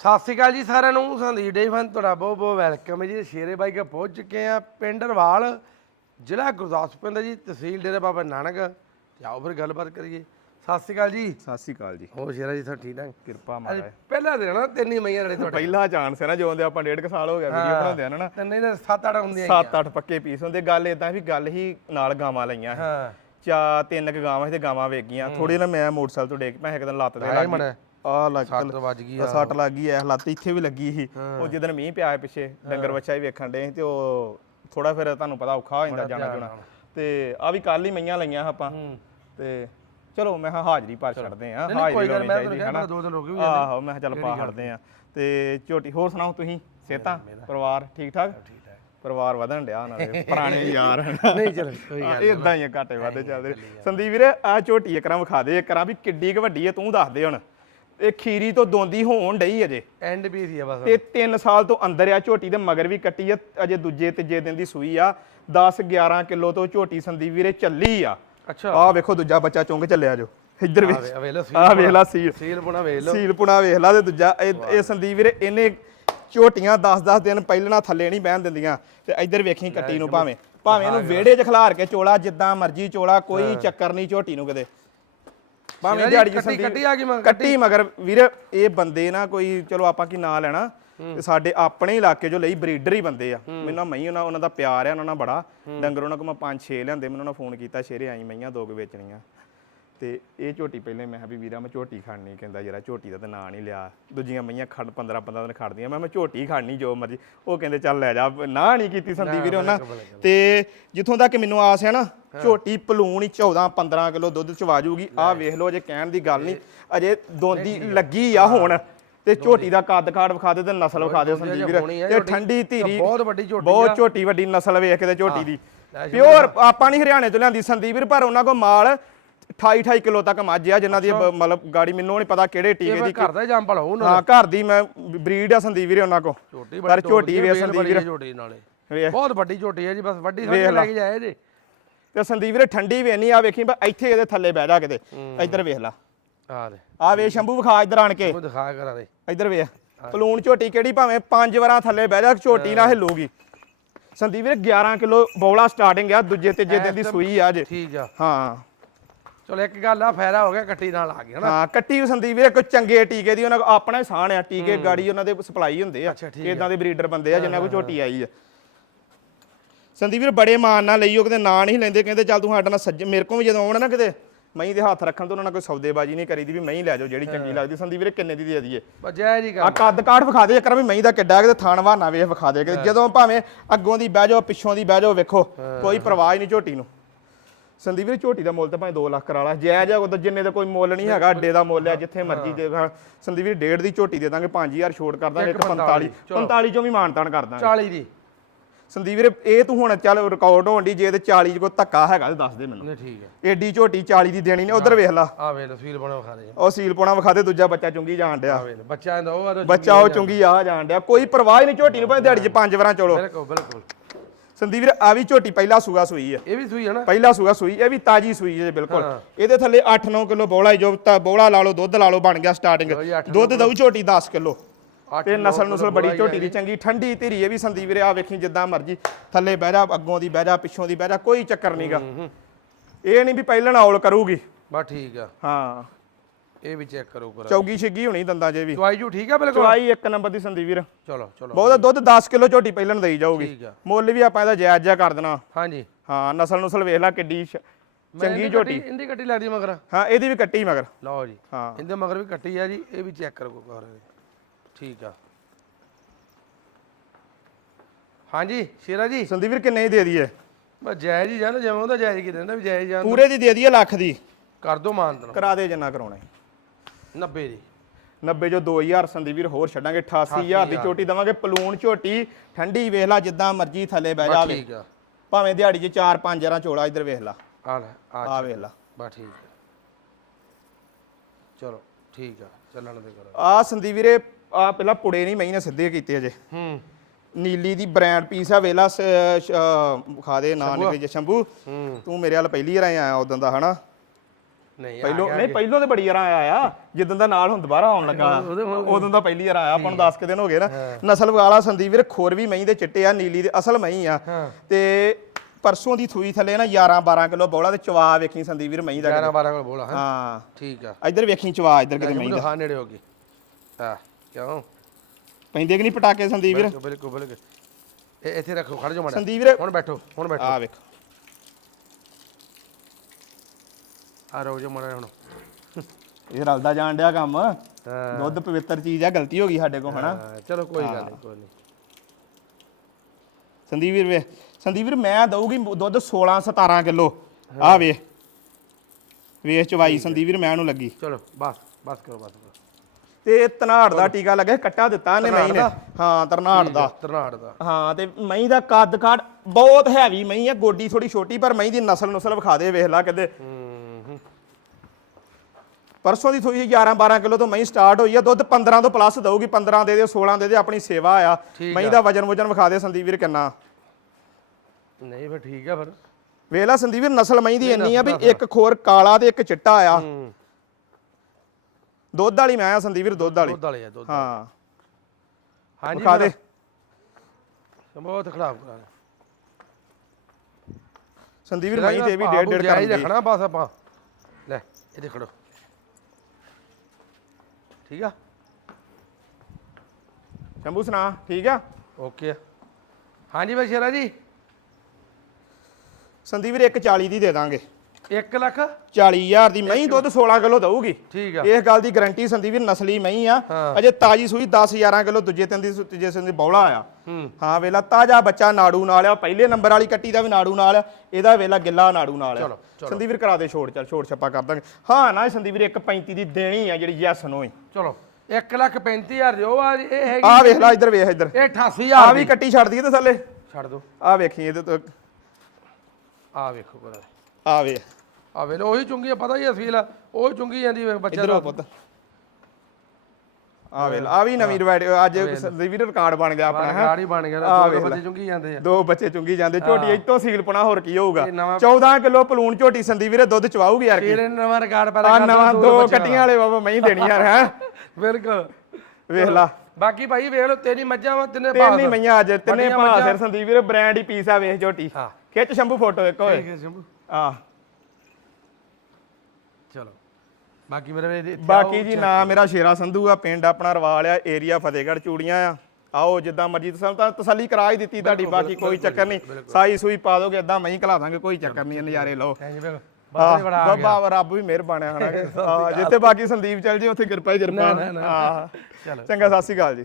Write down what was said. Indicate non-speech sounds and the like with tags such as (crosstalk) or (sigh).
ਸਤਿ ਸ਼੍ਰੀ ਅਕਾਲ ਜੀ ਸਾਰਿਆਂ ਨੂੰ ਸੰਦੀਪ ਡੇ ਫਨ ਤੁਹਾਡਾ ਬਹੁਤ ਬਹੁਤ ਵੈਲਕਮ ਹੈ ਜੀ। ਸ਼ੇਰੇ ਬਾਈ ਕੇ ਪਹੁੰਚ ਚੁੱਕੇ ਆ ਪਿੰਡ ਰਵਾਲ ਜ਼ਿਲ੍ਹਾ ਗੁਰਦਾਸਪੁਰ ਦਾ ਜੀ ਤਹਿਸੀਲ ਡੇਰਾ ਬਾਬਾ ਨਾਨਕ। ਤੇ ਆਓ ਫਿਰ ਗੱਲਬਾਤ ਕਰੀਏ। ਸਤਿ ਸ਼੍ਰੀ ਅਕਾਲ ਜੀ। ਸਤਿ ਸ੍ਰੀ ਅਕਾਲ ਜੀ। ਹੋ ਸ਼ੇਰਾ ਜੀ ਤੁਹਾਡਾ ਠੀਕ ਠਾਕ? ਕਿਰਪਾ ਮਾਰੇ ਪਹਿਲਾ ਦਿਨ ਨਾ ਤਿੰਨ ਹੀ ਮਈਆਂ ਜਿਹੜੇ ਤੁਹਾਡੇ। ਪਹਿਲਾ ਚਾਂਸ ਹੈ ਨਾ ਜਿਉਂਦੇ ਆਪਾਂ ਡੇਢ ਕੁ ਸਾਲ ਹੋ ਗਿਆ ਵੀਡੀਓ ਬਣਾਉਂਦੇ ਆ ਨਾ ਤਿੰਨ ਸੱਤ ਅੱਠ ਹੁੰਦੀਆਂ ਸੱਤ ਅੱਠ ਪੱਕੇ ਪੀਸ ਹੁੰਦੇ ਗੱਲ ਇਦਾਂ ਵੀ ਗੱਲ ਹੀ ਨਾਲ ਗਾਵਾਂ ਲਈਆਂ। ਹਾਂ। ਚਾ ਤਿੰਨ ਕੁ ਗਾਵਾਂ ਸੀ ਤੇ ਗਾਵਾਂ ਗਈਆਂ। ਥੋੜੀ ਨਾ ਮੈਂ ਮੋਟਰਸਾਈਕਲ ਤੋਂ ਡੇਕ ਮੈਂ ਇੱਕ ਦਿਨ ਲੱਤ ਆਏ ਲੱਗ ਮੜਾ। ਆ ਲੱਗ ਸੱਟ ਵੱਜ ਗਈ ਆ ਸੱਟ ਲੱਗ ਗਈ ਐ ਲੱਤ ਇੱਥੇ ਵੀ ਲੱਗੀ ਸੀ। ਉਹ ਜਦੋਂ ਮੀਂਹ ਪਿਆ ਪਿੱਛੇ ਡੰਗਰ ਬੱਚਾ ਹੀ ਵੇਖਣ ਦੇ ਤੇ ਉਹ ਥੋੜਾ ਫਿਰ ਤੁਹਾਨੂੰ ਪਤਾ ਔਖਾ ਹੋ ਜਾਂਦਾ ਜਾਣਾ ਜੁਣਾ। ਤੇ ਆ ਵੀ ਕੱਲ ਹੀ ਮਈਆਂ ਲਈਆਂ ਆਪਾਂ। ਤੇ ਚਲੋ ਮੈਂ ਕਿਹਾ ਹਾਜ਼ਰੀ ਭਰ ਛੱਡਦੇ ਆ ਹਾਜ਼ਰੀ ਲਾਉਣੀ ਚਾਹੀਦੀ ਹੈ ਨਾ ਦੋ ਦਿਨ ਰੁਕ ਵੀ ਆਹੋ ਮੈਂ ਚੱਲ ਪਾ ਹਟਦੇ ਆ ਤੇ ਝੋਟੀ ਹੋਰ ਸੁਣਾਓ ਤੁਸੀਂ? ਸਿਹਤਾਂ? ਪਰਿਵਾਰ ਠੀਕ ਠਾਕ? ਪਰਿਵਾਰ ਵਧਣ ਡਿਆ ਨਾਲੇ (laughs) ਪੁਰਾਣੇ ਯਾਰ ਨਹੀਂ ਚਲੋ ਕੋਈ ਗੱਲ ਇਦਾਂ ਹੀ ਘਾਟੇ ਵਾਦੇ ਚੱਲਦੇ। ਸੰਦੀਪ ਵੀਰੇ ਆ ਝੋਟੀ ਇੱਕ ਰਾਂ ਵਿਖਾ ਦੇ ਇੱਕ ਰਾਂ ਵੀ ਕਿੱਡੀ ਕੁ ਵੱਡੀ ਹੈ ਤੂੰ ਦੱਸ ਦੇ ਹੁਣ। ਇਹ ਖੀਰੀ ਤੋਂ ਦੋਂਦੀ ਹੋਣ ਡਈ ਅਜੇ। ਐਂਡ ਹੀ ਆ ਬਸ। ਤੇ 3 ਸਾਲ ਤੋਂ ਅੰਦਰ ਆ ਝੋਟੀ ਦੇ ਮਗਰ ਵੀ ਕੱਟੀ ਆ ਅਜੇ ਦੂਜੇ ਤੀਜੇ ਦਿਨ ਦੀ ਸੂਈ ਆ। 10 11 ਕਿਲੋ ਤੋਂ ਝੋਟੀ ਸੰਦੀਪ ਵੀਰੇ ਚੱਲੀ ਆ। ਅੱਛਾ। ਆਹ ਵੇਖੋ ਦੂਜਾ ਬੱਚਾ ਚੁੰਗ ਚੱਲਿਆ ਜੋ। ਇੱਧਰ ਆ ਵੇ ਆਹ ਵੇਖ ਲਾ ਸੀਲ। ਸੀਲ ਪੁਣਾ ਵੇਖ ਲਓ। ਸੀਲ ਪੁਣਾ ਵੇਖ ਲਾ ਤੇ ਦੂਜਾ। ਇਹ ਸੰਦੀਪ ਵੀਰੇ ਇਹਨੇ ਝੋਟੀਆਂ 10-10 ਦਿਨ ਪਹਿਲਾਂ ਥੱਲੇ ਨਹੀਂ ਬਹਿਣ ਦਿੰਦੀਆਂ। ਤੇ ਇੱਧਰ ਵੇਖੀ ਕੱਟੀ ਨੂੰ ਭਾਵੇਂ। ਭਾਵੇਂ ਇਹਨੂੰ ਵਿਹੜੇ 'ਚ ਖਿਲਾਰ ਕੇ ਚੋਲਾ ਜਿੱਦਾਂ ਮਰਜ਼ੀ ਚੋਲਾ ਕੋਈ ਚੱਕਰ ਨਹੀਂ ਝੋਟੀ ਨੂੰ ਕਦੇ। ਭਾਵੇਂ ਜੀ, ਦਿਹਾੜੀ 'ਚ ਸੰਦੀਪ ਕੱਟੀ ਆ ਗਈ ਮਗਰ, ਕੱਟੀ ਮਗਰ ਵੀਰ ਇਹ ਬੰਦੇ ਨਾ ਕੋਈ ਚਲੋ ਆਪਾਂ ਕੀ ਨਾਂ ਲੈਣਾ ਸਾਡੇ ਆਪਣੇ ਇਲਾਕੇ ਚੋਂ ਲਈ ਬਰੀਡਰ ਹੀ ਬੰਦੇ ਆ। ਮੈਨੂੰ ਮਈ ਉਹਨਾਂ ਉਹਨਾਂ ਦਾ ਪਿਆਰ ਆ ਉਹਨਾਂ ਨਾਲ ਬੜਾ। ਡੰਗਰ ਉਹਨਾਂ ਕੋਲ ਮੈਂ ਪੰਜ ਛੇ ਲਿਆਂਦੇ ਮੈਨੂੰ ਉਹਨਾਂ ਫੋਨ ਕੀਤਾ ਸ਼ੇਰੇ ਆਈ ਮਈਆਂ ਦੋ ਕੁ ਵੇਚਣੀਆਂ। ਤੇ ਇਹ ਝੋਟੀ ਪਹਿਲੇ ਮੈਂ ਕਿਹਾ ਵੀ ਵੀਰਾ ਮੈਂ ਝੋਟੀ ਖੜਨੀ ਕਹਿੰਦਾ ਜਰਾ ਝੋਟੀ ਦਾ ਤਾਂ ਨਾਂ ਨਹੀਂ ਲਿਆ। ਦੂਜੀਆਂ ਮਈਆਂ ਖੜ 15 15 ਦਿਨ ਖੜਦੀਆਂ। ਮੈਂ ਮੈਂ ਝੋਟੀ ਖੜਨੀ ਜੋ ਮਰਜ਼ੀ। ਉਹ ਕਹਿੰਦੇ ਚੱਲ ਲੈ ਜਾ ਨਾ ਨਹੀਂ ਕੀਤੀ ਸੰਦੀਪ ਵੀਰੇ ਉਹਨਾਂ। ਤੇ ਜਿੱਥੋਂ ਤੱਕ ਮੈਨੂੰ ਆਸ ਹੈ ਨਾ ਝੋਟੀ ਪਲੂਣ ਹੀ 14 15 ਕਿਲੋ ਦੁੱਧ ਚਵਾ ਜੂਗੀ ਆਹ ਵੇਖ ਲਓ ਅਜੇ ਕਹਿਣ ਦੀ ਗੱਲ ਨਹੀਂ। ਅਜੇ ਦੋਂਦੀ ਲੱਗੀ ਆ ਹੁਣ। ਤੇ ਝੋਟੀ ਦਾ ਕੱਦ ਕਾਠ ਵਿਖਾ ਦੇ ਤੇ ਨਸਲ ਵਿਖਾ ਦਿਓ ਸੰਦੀਪ ਵੀਰੇ। ਆ ਤੇ। ਠੰਡੀ ਧੀਰੀ ਬਹੁਤ ਵੱਡੀ ਝੋਟੀ ਬਹੁਤ ਝੋਟੀ ਵੱਡੀ ਨਸਲ ਵੇਖ ਕੇ ਤੇ ਝੋਟੀ ਦੀ। ਪਿਓਰ ਆਪਾਂ ਨਹੀਂ ਹਰਿਆਣੇ ਤੋਂ ਲਿਆਂਦੀ ਸੰਦੀਪ ਵੀਰ ਪਰ ਉਹਨਾਂ ਕੋਲ ਮਾਲ 28 28 ਕਿਲੋ ਤੱਕ ਮੱਝ ਆ ਜਿਨ੍ਹਾਂ ਦੀ ਮਤਲਬ ਗਾੜੀ ਮੈਨੂੰ ਨਹੀਂ ਪਤਾ ਕਿਹੜੇ ਟੀਕੇ ਦੀ ਘਰ ਦਾ ਜੰਪਲ ਹੋਊ ਨਾ ਹਾਂ ਘਰ ਦੀ ਮੈਂ ਬਰੀਡ ਆ ਸੰਦੀਪ ਵੀਰੇ ਉਹਨਾਂ ਕੋ ਪਰ ਝੋਟੀ ਵੇ ਸੰਦੀਪ ਵੀਰ। ਝੋਟੀ ਨਾਲੇ। ਵੇਖ। ਬਹੁਤ ਵੱਡੀ ਝੋਟੀ ਹੈ ਜੀ ਬਸ ਵੱਡੀ ਸਮਝ। ਲੈ ਕੇ ਜਾਏ ਜੀ। ਤੇ ਸੰਦੀਪ ਵੀਰੇ ਠੰਡੀ ਵੇ ਨਹੀਂ ਆ ਵੇਖੀ ਬਸ ਇੱਥੇ ਇਹਦੇ ਥੱਲੇ ਬਹਿ ਜਾ ਕਿਤੇ। ਇੱਧਰ ਵੇਖ ਲਾ। ਆ ਦੇ। ਆ ਵੇ ਸ਼ੰਭੂ ਵਿਖਾ ਇੱਧਰ ਆਣ ਕੇ। ਦਿਖਾ ਕਰਾ ਦੇ। ਇੱਧਰ ਵੇਖ ਪਲੂਣ ਝੋਟੀ ਕਿਹੜੀ ਭਾਵੇਂ ਪੰਜ ਵਾਰਾਂ ਥੱਲੇ ਬਹਿ ਜਾ ਝੋਟੀ ਨਾ ਹਿੱਲੂਗੀ। ਸੰਦੀਪ ਵੀਰੇ 11 ਕਿਲੋ ਬੌਲਾ ਸਟਾਰਟਿੰਗ ਆ ਦੂਜੇ ਤੀਜੇ ਦਿਨ ਦੀ ਸੂਈ ਆ ਜੇ ਠੀਕ ਆ। ਹਾਂ। ਚਲੋ ਇੱਕ ਗੱਲ ਆ ਫਾਇਦਾ ਹੋ ਗਿਆ ਕੱਟੀ ਨਾਲ ਆ ਗਿਆ ਨਾ ਹਾਂ ਕੱਟੀ ਸੰਦੀਪ ਵੀਰੇ ਕੋਈ ਚੰਗੇ ਟੀਕੇ ਦੀ ਉਹਨਾਂ ਕੋਲ ਆਪਣਾ ਹੀ ਸਾਣ ਆ ਟੀਕੇ ਗਾੜੀ ਉਹਨਾਂ ਦੇ ਸਪਲਾਈ ਹੁੰਦੇ ਆ। ਇਦਾਂ ਦੇ ਬਰੀਡਰ ਬੰਦੇ ਆ ਜਿਨ੍ਹਾਂ ਕੋਲ ਝੋਟੀ ਆਈ ਆ। ਸੰਦੀਪ ਵੀਰ ਬੜੇ ਮਾਣ ਨਾਲ ਲਈ ਉਹ ਕਿਤੇ ਨਾਂ ਨਹੀਂ ਲੈਂਦੇ ਕਹਿੰਦੇ ਚੱਲ ਤੂੰ ਸਾਡਾ ਨਾਲ ਸੱਜ ਮੇਰੇ ਕੋਲ ਵੀ ਜਦੋਂ ਆਉਣਾ ਨਾ ਕਿਤੇ ਮਹੀਂ ਦੇ ਹੱਥ ਰੱਖਣ ਤੋਂ ਉਹਨਾਂ ਨਾਲ ਕੋਈ ਸੌਦੇਬਾਜ਼ੀ ਨਹੀਂ ਕਰੀਦੀ ਵੀ ਮਹੀਂ ਲੈ ਜਾਓ ਜਿਹੜੀ ਚੰਗੀ ਲੱਗਦੀ। ਸੰਦੀਪ ਵੀਰੇ ਕਿੰਨੇ ਦੀ ਦੇ ਦਈਏ? ਬਸ ਜੈ ਜੀ ਆ ਗੱਲ ਕੱਦ ਕਾਠ ਵਿਖਾ ਦੇ ਚੱਕਰ ਵੀ ਮਹੀਂ ਦਾ ਕਿੱਡਾ ਕਿਤੇ ਥਾਣ ਵਾਹਨਾ ਵੇਖ ਵਿਖਾ ਦੇ ਕਿਤੇ ਜਦੋਂ ਭਾਵੇਂ ਅੱਗੋਂ ਦੀ ਬਹਿ ਜਾਓ ਪਿੱਛੋਂ ਦੀ ਬਹਿ ਜਾਓ ਵੇਖੋ ਕੋਈ ਪਰਵਾਹ ਹੀ ਨਹੀਂ ਝੋਟੀ ਨੂੰ। ਸੰਦੀਪ ਵੀਰ ਝੋਟੀ ਦਾ ਮੁੱਲ ਤਾਂ ਭਾਵੇਂ 2 ਲੱਖ ਕਰਾ ਲਾ ਜਾਇਜ਼ ਆ ਉਹ ਜਿੰਨੇ ਦਾ ਕੋਈ ਮੁੱਲ ਨਹੀਂ ਹੈਗਾ ਅੱਡੇ ਦਾ ਮੁੱਲ ਆ ਜਿੱਥੇ ਮਰਜ਼ੀ ਦੇ ਸੰਦੀਪ ਵੀਰ ਡੇਢ ਦੀ ਝੋਟੀ ਦੇ ਦਾਂਗੇ 5000 ਛੋਟ ਕਰ ਦਾਂਗੇ ਇੱਕ 145 ਚਲੋ। 45 ਚੋਂ ਵੀ ਮਾਨਤਾਨ ਕਰ ਦਾਂਗੇ। 40 ਦੀ। ਸੰਦੀਪ ਵੀਰ ਇਹ ਤੂੰ ਹੁਣ ਚੱਲ ਰਿਕਾਰਡ ਹੋਣ ਦੀ ਜੇ ਤੇ 40 ਚ ਕੋਈ ਧੱਕਾ ਹੈਗਾ ਤੇ ਦੱਸ ਦੇ ਮੈਨੂੰ। ਨਹੀਂ ਠੀਕ ਹੈ। ਏਡੀ ਝੋਟੀ 40 ਦੀ ਦੇਣੀ ਨੇ ਉਧਰ ਵੇਖ ਲਾ। ਆ ਵੇ ਤਸਵੀਰ ਬਣਾ ਖਾ ਦੇ। ਉਹ ਸੀਲ ਪਾਉਣਾ ਵਿਖਾ ਦੇ ਦੂਜਾ ਬੱਚਾ ਚੁੰਗੀ ਜਾਣ ਡਿਆ। ਆ ਵੇ ਬੱਚਾ ਇਹਦਾ ਉਹ ਆ ਬੱਚਾ ਉਹ ਚੁੰਗੀ ਆ ਜਾਣ ਡਿਆ। ਕੋਈ ਪਰਵਾਹ ਹੀ ਨਹੀਂ ਝੋਟੀ ਨੂੰ ਭਾਵੇਂ ਦਿਹਾੜੀ 'ਚ ਪੰਜ ਵਾਰਾਂ ਚੋਲੋ। ਬਿਲਕੁਲ ਬਿਲਕੁਲ। ਸੰਦੀਪ ਵੀਰ ਆ ਵੀ ਝੋਟੀ ਪਹਿਲਾ ਸੂਗਾ ਸੂਈ ਆ। ਇਹ ਵੀ ਸੂਈ ਹੈ ਨਾ? ਪਹਿਲਾ ਸੂਗਾ ਸੂਈ ਇਹ ਵੀ ਤਾਜੀ ਸੂਈ ਜੇ ਬਿਲਕੁਲ। ਇਹਦੇ ਥੱਲੇ 8-9 ਕਿਲੋ ਬੋਲਾ ਜੋ ਬੋਲਾ ਲਾ ਲਓ ਦੁੱਧ ਲਾ ਲਓ ਬਣ ਗਿਆ ਸਟਾਰਟਿੰਗ ਦੁੱਧ ਦਊ ਝੋਟੀ 10 ਕਿਲੋ। ਤੇ ਨਸਲ ਨੁਸਲ ਬੜੀ ਝੋਟੀ ਦੀ ਚੰਗੀ ਠੰਡੀ ਧੀਰੀ ਇਹ ਵੀ ਸੰਦੀਪ ਵੀਰੇ ਆ ਵੇਖੀ ਜਿੱਦਾਂ ਮਰਜ਼ੀ। ਥੱਲੇ ਬਹਿ ਜਾ ਅੱਗੋਂ ਦੀ ਬਹਿ ਜਾ ਪਿੱਛੋਂ ਦੀ ਬਹਿ ਜਾ ਕੋਈ ਚੱਕਰ ਨਹੀਂਗਾ ਇਹ ਨਹੀਂ ਵੀ ਪਹਿਲਣ ਔਲ ਕਰੂਗੀ। ਬਸ ਠੀਕ ਆ। ਹਾਂ। ਇਹ ਵੀ ਚੈੱਕ ਕਰੋ ਕਰਾ ਚੌਗੀ ਛਿੱਗੀ ਹੋਣੀ ਦੰਦਾਂ ਜੇ ਵੀ। ਦਵਾਈ ਜੂ ਠੀਕ ਆ ਬਿਲਕੁਲ? ਚਵਾਈ ਇੱਕ ਨੰਬਰ ਦੀ ਸੰਦੀਪ ਵੀਰ। ਚਲੋ ਚਲੋ। ਬਹੁਤਾ ਦੁੱਧ 10 ਕਿਲੋ ਝੋਟੀ ਪਹਿਲਣ ਦੇਈ ਜਾਊਗੀ। ਮੁੱਲ ਵੀ ਆਪਾਂ ਇਹਦਾ ਜਾਇਜ਼ ਜਿਹਾ ਕਰ ਦੇਣਾ। ਹਾਂਜੀ। ਹਾਂ ਨਸਲ ਨੁਸਲ ਵੇਖ ਲੈ ਕਿੱਡੀ ਚੰਗੀ ਝੋਟੀ। ਇਹਦੀ ਕੱਟੀ ਲੱਗਦੀ ਮਗਰ। ਹਾਂ ਇਹਦੀ ਵੀ ਕੱਟੀ ਮਗਰ। ਲਓ ਜੀ। ਹਾਂ। ਇਹਦੇ ਮਗਰ ਵੀ ਕੱਟੀ ਆ ਜੀ ਇਹ ਵੀ ਚੈੱਕ ਕਰੋ ਕਰ ਠੀਕ ਆ। ਹਾਂਜੀ ਸ਼ੇਰਾ ਜੀ। ਸੰਦੀਪ ਵੀਰ ਕਿੰਨੇ ਦੀ ਦੇ ਦਈਏ? ਬਸ ਜਾਇਜ਼ ਹੀ ਜਾਂਦਾ ਜਿਵੇਂ ਉਹਦਾ ਜਾਇਜ਼ ਕੀ ਦਿੰਦਾ ਵੀ ਜਾਇਜ਼ ਜਾਂ ਪੂਰੇ ਦੀ ਦੇ ਦਈਏ ਲੱਖ ਦੀ। ਕਰ ਦੋ ਮਾਨਤਨ ਕਰਾ ਦੇ ਜਿੰਨਾ ਕਰਾਉਣਾ ਹੈ। 90 ਦੀ। 90 ਜੋ 2000 ਸੰਦੀਪ ਵੀਰ ਹੋਰ ਛੱਡਾਂਗੇ 88000 ਦੀ ਝੋਟੀ ਦਵਾਂਗੇ ਪਲੂਣ ਝੋਟੀ ਠੰਡੀ ਵੇਖ ਲਾ ਜਿੱਦਾਂ ਮਰਜ਼ੀ ਥੱਲੇ ਬਹਿ ਬਸ ਜਾਵੇ ਠੀਕ ਆ। ਭਾਵੇਂ ਦਿਹਾੜੀ 'ਚ 4-5 ਜਰਾਂ ਚੋਲਾ ਇੱਧਰ ਵੇਖ ਲਾ। ਆ ਲੈ ਆ ਆ ਵੇਖ ਲਾ। ਬਸ ਠੀਕ ਆ। ਚਲੋ ਠੀਕ ਆ। ਚੱਲਣ ਦੇ ਕਰੋ। ਆ ਸੰਦੀਪ ਵੀਰੇ ਆ ਪਹਿਲਾਂ ਪੁੜੇ ਨਹੀਂ ਮਹੀਨੇ ਸਿੱਧੇ ਕੀਤੇ ਅਜੇ ਹੂੰ। ਨੀਲੀ ਦੀ ਬ੍ਰਾਂਡ ਪੀਸ ਆ ਵੇਲਾ ਖਾ ਦੇ ਨਾਂ ਨਿਕਲੇ ਸ਼ੰਭੂ। ਤੂੰ ਮੇਰੇ ਵੱਲ ਪਹਿਲੀ ਵਾਰ ਆਇਆ ਉਦੋਂ ਦਾ ਹਨਾ? ਨਹੀਂ, ਪਹਿਲੋਂ ਨਹੀਂ ਪਹਿਲੋਂ ਤੇ ਬੜੀ ਵਾਰ ਆਇਆ ਆ। ਜਿੱਦਣ ਦਾ ਨਾਲ ਹੁਣ ਦੁਬਾਰਾ ਆਉਣ ਲੱਗਾ। ਉਦੋਂ ਦਾ ਪਹਿਲੀ ਵਾਰ ਆਇਆ ਆਪਾਂ ਨੂੰ 10 ਕੁ ਦਿਨ ਹੋ ਗਏ ਨਾ। ਨਸਲ ਵਾਲਾ ਸੰਦੀਪ ਵੀਰ ਖੋਰ ਵੀ ਮਹੀਂ ਦੇ ਚਿੱਟੇ ਆ ਨੀਲੀ ਦੇ ਅਸਲ ਮਹੀਂ ਆ। ਤੇ ਪਰਸੋਂ ਦੀ ਥੂਈ ਥੱਲੇ ਨਾ 11 12 ਕਿਲੋ ਬੋਲਾ ਤੇ ਚਵਾ ਵੇਖੀ ਸੰਦੀਪ ਵੀਰ ਮਹੀਂ ਦਾ 11 12 ਕੋਲ ਬੋਲਾ ਹਾਂ। ਠੀਕ ਆ। ਇੱਧਰ ਵੇਖੀ ਚਵਾ ਇੱਧਰ ਕਿਤੇ ਮਹੀਂ ਦਾ। ਹਾਂ ਨੇੜੇ ਹੋ ਗਈ। ਹਾਂ। ਕਿਉਂ? ਪੈਂਦੇ ਕਿ ਨਹੀਂ ਪਟਾਕੇ ਸੰਦੀਪ ਵੀਰ? ਬਿਲਕੁਲ ਬਿਲਕੁਲ ਬਿਲਕੁਲ। ਇਹ ਇੱਥੇ ਰੱਖੋ ਖੜ ਜਾ ਮਾੜਾ। ਸੰਦੀਪ ਵੀਰ। ਹੁਣ ਬੈਠੋ ਹੁਣ ਬੈਠੋ। ਆ ਵੇਖ। ਆ ਰੋ ਜੋ ਮਾੜਾ ਹੁਣ। ਇਹ ਰਲਦਾ ਜਾਣ ਡਿਆ ਕੰਮ। ਦੁੱਧ ਪਵਿੱਤਰ ਚੀਜ਼ ਆ ਗਲਤੀ ਹੋ ਗਈ ਸਾਡੇ ਕੋਲ ਹਨਾ? ਚਲੋ ਕੋਈ ਗੱਲ ਨਹੀਂ ਕੋਈ ਨਹੀਂ। ਸੰਦੀਪ ਵੀਰ ਵੇ ਸੰਦੀਪ ਵੀਰ ਮੈਂ ਦਊਗੀ ਦੁੱਧ 16 17 ਕਿਲੋ। ਆ ਵੇ ਵੇਖ। ਚਵਾਈ ਸੰਦੀਪ ਵੀਰ ਮੈਂ ਉਹਨੂੰ ਲੱਗੀ। ਚਲੋ ਬਸ ਬਸ ਕਰੋ ਬਸ ਕਰੋ। ਤੇ ਧਨਾੜ ਦਾ ਟੀਕਾ ਲੱਗਿਆ ਕੱਟਾ ਦਿੱਤਾ ਇਹਨੇ ਮਹੀਂ ਨੇ ਹਾਂ ਧਨਾੜ ਦਾ। ਤਰਨਾੜ ਦਾ। ਹਾਂ ਤੇ ਮਹੀਂ ਦਾ ਕੱਦ ਕਾਠ ਬਹੁਤ ਹੈਵੀ ਮਹੀਂ ਆ ਗੋਡੀ ਥੋੜੀ ਛੋਟੀ ਪਰ ਮਹੀਂ ਦੀ ਨਸਲ ਨੁਸਲ ਵਿਖਾ ਦੇ ਵੇਖ ਲਾ ਹੂੰ ਪਰਸੋਂ ਦੀ ਥੋਈ 11 12 ਕਿਲੋ ਤੋਂ ਮਹੀਂ ਸਟਾਰਟ ਹੋਈ ਆ ਦੁੱਧ 15 ਤੋਂ ਪਲੱਸ ਦਊਗੀ 15 ਦੇ ਦੇ 16 ਦੇ ਦੇ ਆਪਣੀ ਸੇਵਾ ਆ। ਮਹੀਂ ਦਾ ਵਜਨ ਵਜਨ ਵਿਖਾ ਦੇ ਸੰਦੀਪ ਵੀਰ ਕਿੰਨਾ? ਨਹੀਂ ਫਿਰ ਠੀਕ ਆ ਫਿਰ। ਵੇਖ ਲਾ ਸੰਦੀਪ ਵੀਰ ਨਸਲ ਮਹੀਂ ਦੀ ਇੰਨੀ ਆ ਵੀ ਇੱਕ ਖੋਰ ਕਾਲਾ ਤੇ ਇੱਕ ਚਿੱਟਾ ਆ। ਦੁੱਧ ਵਾਲੀ ਮੈਂ ਆ ਸੰਦੀਪ ਵੀਰ ਦੁੱਧ ਵਾਲੀ। ਦੁੱਧ ਵਾਲੇ ਆ ਦੁੱਧ ਹਾਂ। ਹਾਂਜੀ ਵਿਖਾ ਦੇ। ਬਹੁਤ ਖਰਾਬ ਕਰਾ ਸੰਦੀਪ ਵੀਰ ਮਹੀਂ ਤੇ ਵੀ ਡੇਢ ਡੇਢ ਕਰਨ ਦੀ। ਰੱਖਣਾ ਬਸ ਆਪਾਂ। ਲੈ ਇਹਦੇ ਖੜੋ ਠੀਕ ਆ? ਸ਼ੰਭੂ ਸੁਣਾ ਠੀਕ ਆ? ਓਕੇ ਹਾਂਜੀ ਭਾਈ ਸ਼ੇਰਾ ਜੀ। ਸੰਦੀਪ ਵੀਰ 140 ਦੀ ਦੇ ਦਾਂਗੇ। 1 ਲੱਖ? 40000 ਦੀ ਮਹੀਂ ਦੁੱਧ 16 ਕਿਲੋ ਦਊਗੀ। ਠੀਕ ਆ। ਇਸ ਗੱਲ ਦੀ ਗਾਰੰਟੀ ਸੰਦੀਪ ਵੀਰ ਨਸਲੀ ਮਹੀਂ ਆ। ਅਜੇ ਤਾਜੀ ਸੂਈ 10 11 ਕਿਲੋ ਦੂਜੇ ਤਿੰਨ ਦੀ ਤੀਜੇ ਦਿਨ ਦੀ ਬੌਲਾ ਆ। ਹੂੰ। ਵੇਲਾ ਤਾਜਾ ਬੱਚਾ ਨਾੜੂ ਨਾਲ ਆ। ਪਹਿਲੇ ਨੰਬਰ ਵਾਲੀ ਕੱਟੀ ਦਾ ਵੀ ਨਾੜੂ ਨਾਲ ਆ। ਇਹਦਾ ਵੇਲਾ ਗਿੱਲਾ ਨਾੜੂ ਨਾਲ ਆ। ਸੰਦੀਪ ਵੀਰ ਕਰਾ ਦੇ ਛੋੜ ਚੱਲ ਛੋੜ ਛੱਪਾ ਕਰ ਦਾਂਗੇ। ਹਾਂ ਨਾ ਸੰਦੀਪ ਵੀਰ 135 ਦੀ ਦੇਣੀ ਆ ਜਿਹੜੀ ਯੈਸ ਨੋ ਹੀ ਚਲੋ 1 ਲੱਖ 35000 ਦਿਓ। ਆ ਇਹ ਹੈਗੀ ਆ ਵੇਖ ਲੈ ਇੱਧਰ ਵੇਖ ਇੱਧਰ। ਇਹ 88000 ਆ ਵੀ ਕੱਟੀ ਛੱਡ ਦਈਏ ਤੇ ਥੱਲੇ। ਛੱਡ ਦਿਓ ਆ ਵੇਖੀ ਇਹਦੇ ਤੋਂ ਆ ਵੇਖੋ ਬਰਾ ਆ ਵੇ ਆ ਵੇਖ ਲਓ ਉਹੀ ਚੁੰਗੀ ਆ ਪਤਾ ਹੀ ਅਸੀਲ? ਆ ਉਹ ਚੁੰਗੀ ਜਾਂਦੀ ਵੇਖ ਬੱਚਾ ਇੱਧਰ ਪੁੱਤ। ਆ ਵੇ ਆ ਵੀ ਨਵੀਂ ਰਿਵਾਈਡ ਅੱਜ ਸੰਦੀਪ ਵੀਰ ਰਿਕਾਰਡ ਬਣ ਗਿਆ ਆਪਣਾ ਹੈਂ। ਗਾੜੀ ਬਣ ਗਿਆ ਦੋ ਲੈ। ਬੱਚੇ ਚੁੰਗੀ ਜਾਂਦੇ ਆ। ਦੋ ਬੱਚੇ ਚੁੰਗੀ ਜਾਂਦੇ ਝੋਟੀ ਇੱਥੋਂ ਸੀਲ ਪਣਾ ਹੋਰ ਕੀ ਹੋਊਗਾ? ਇਹ ਨਵਾਂ- 14 ਕਿਲੋ ਪਲੂਣ ਝੋਟੀ ਸੰਦੀਪ ਵੀਰੇ ਦੁੱਧ ਚਵਾਊਗੀ ਯਾਰ ਕੀ? ਨਵਾਂ ਰਿਕਾਰਡ ਆ ਕਰ ਨਵਾਂ ਦੋ ਕੱਟੀਆਂ ਵਾਲੇ ਬਾਬਾ ਮੈਂ ਹੀ ਦੇਣੀ ਯਾਰ ਹੈ? ਬਿਲਕੁਲ। ਵੇਖ ਲਾ। ਬਾਕੀ ਭਾਈ ਵੇਖ ਲਓ ਤੇਰੀ ਮੱਝਾਂ ਵਾ ਤਿੰਨੇ ਤਿੰਨ ਹੀ ਮਈਆਂ ਅੱਜ ਤਿੰਨੇ। ਸਿਰ ਸੰਦੀਪ ਵੀਰੇ ਬ੍ਰਾਂਡ ਹੀ ਪੀਸ ਆ ਵੇਖ ਝੋਟੀ। ਹਾਂ। ਖਿੱਚ ਸ਼ੰਭੂ ਫੋਟੋ ਇੱਕ ਓਏ। ਠੀਕ ਹੈ ਸ਼ੰਭੂ। ਆ ਚਲੋ। ਬਾਕੀ ਮੇਰੇ ਵੀਰ ਇੱਥੇ ਬਾਕੀ ਆਓ, ਜੀ ਨਾਮ ਮੇਰਾ ਸ਼ੇਰਾ ਸੰਧੂ ਆ ਪਿੰਡ ਆਪਣਾ ਰਵਾਲ ਆ ਏਰੀਆ ਫਤਿਹਗੜ੍ਹ ਚੂੜੀਆਂ ਆ। ਆਓ ਜਿੱਦਾਂ ਮਰਜ਼ੀ ਤੁਸੀਂ ਤਾਂ ਤਸੱਲੀ ਕਰਾ ਹੀ ਦਿੱਤੀ ਤੁਹਾਡੀ ਬਾਕੀ ਕੋਈ ਚੱਕਰ ਨਹੀਂ। ਸਾਈ ਸੂਈ ਪਾ ਦੋਗੇ ਇਦਾਂ ਮੈਂ ਹੀ ਕਲਾ ਦਾਂਗੇ ਕੋਈ ਚੱਕਰ ਨਹੀਂ ਨਜ਼ਾਰੇ ਲਓ। ਥੈਂਕ ਯੂ ਬਾਬਾ ਜੀ ਬੜਾ ਆ ਗਿਆ। ਬਾਬਾ ਰੱਬ ਵੀ ਮਿਹਰਬਾਨ ਹੈ ਹਨਾ। ਕਿ- (laughs) ਹਾਂ, ਜਿੱਥੇ ਬਾਕੀ ਸੰਦੀਪ ਚੱਲ ਜੇ ਉੱਥੇ ਕਿਰਪਾ ਹੀ ਕਿਰਪਾ। ਨਾ, ਨਾ, ਨਾ। ਹਾਂ। ਚਲੋ ਚੰਗਾ ਸਤਿ ਸ਼੍ਰੀ ਅਕਾਲ ਜੀ।